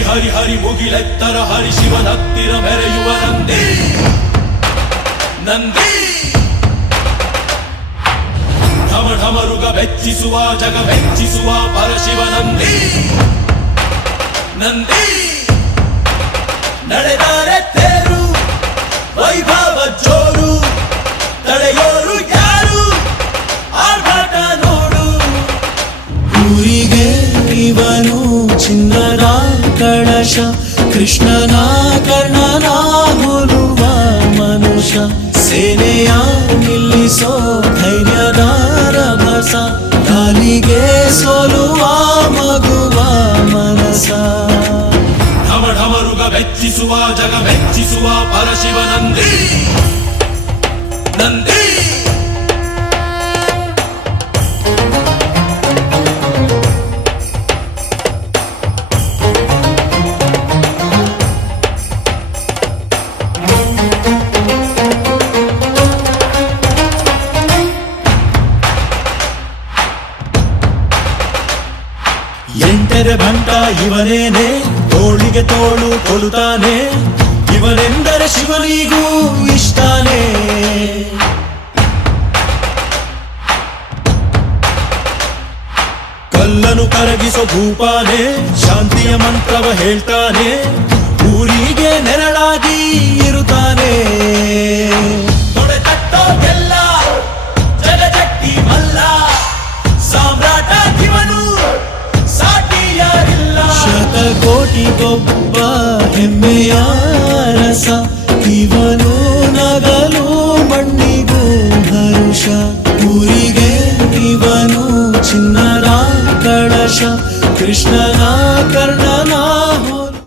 ಹರಿ ಹರಿ ಹರಿ ಮುಗಿಲೆತ್ತರ ಹರಿ ಶಿವನತ್ತಿರ ಮೆರೆಯುವ ನಂದಿ ನಂದಿ ಢಮ ಢಮರುಗ ಬೆಚ್ಚಿಸುವ ಜಗ ಬೆಚ್ಚಿಸುವ ಪರಶಿವ ನಂದಿ ನಂದಿ ನಡೆದರೆ ತೇರು ವೈಭವ ಜೋರು ತಡೆಯೋರು ಯಾರು ಆರ್ಭಟ ನೋಡು ಊರಿಗೆ ಇವನು ಚಿನ್ನದ ಕಳಶ ಕೃಷ್ಣನ ಕರ್ಣನ ಹೋಲುವ ಮನುಷ್ಯ ಸೇನೆಯ ನಿಲ್ಲಿಸೋ ಧೈರ್ಯದ ರಭಸ ಕಾಲಿಗೆ ಸೋಲುವ ಮಗುವ ಮನಸ ಢಮ ಢಮರುಗ ಬೆಚ್ಚಿಸುವ ಜಗ ಬೆಚ್ಚಿಸುವ ಪರಶಿವ ನಂದಿ ನಂದಿ ಎಂಟರೆ ಭಂಟ ಇವನೇನೆ ತೋಳಿಗೆ ತೋಳು ಕೊಲುತ್ತಾನೆ ಇವನೆಂದರೆ ಶಿವನಿಗೂ ಇಷ್ಟಾನೆ ಕಲ್ಲನು ಕರಗಿಸೋ ಭೂಪಾನೆ ಶಾಂತಿಯ ಮಂತ್ರವ ಹೇಳ್ತಾನೆ ಊರಿಗೆ ನೆರಳಾಗಿ ಇರುತ್ತಾನೆ ತೊಡೆತಟ್ಟೋ ಎಲ್ಲ ಜಗಜಟ್ಟಿ ಮಲ್ಲ ಸಾಮ್ರಾಟ ಇವನು ಸಾಟಿಯಾರಿಲ್ಲ ಶತಕೋಟಿಗೊಬ್ಬ ಹೆಮ್ಮೆಯ ರಸ ಇವನು ನಗಲು ಮಣ್ಣಿಗೂ ಹರುಷ ಊರಿಗೆ ಇವನು ಚಿನ್ನದ ಕಳಶ ಕೃಷ್ಣನ ಕರ್ಣನ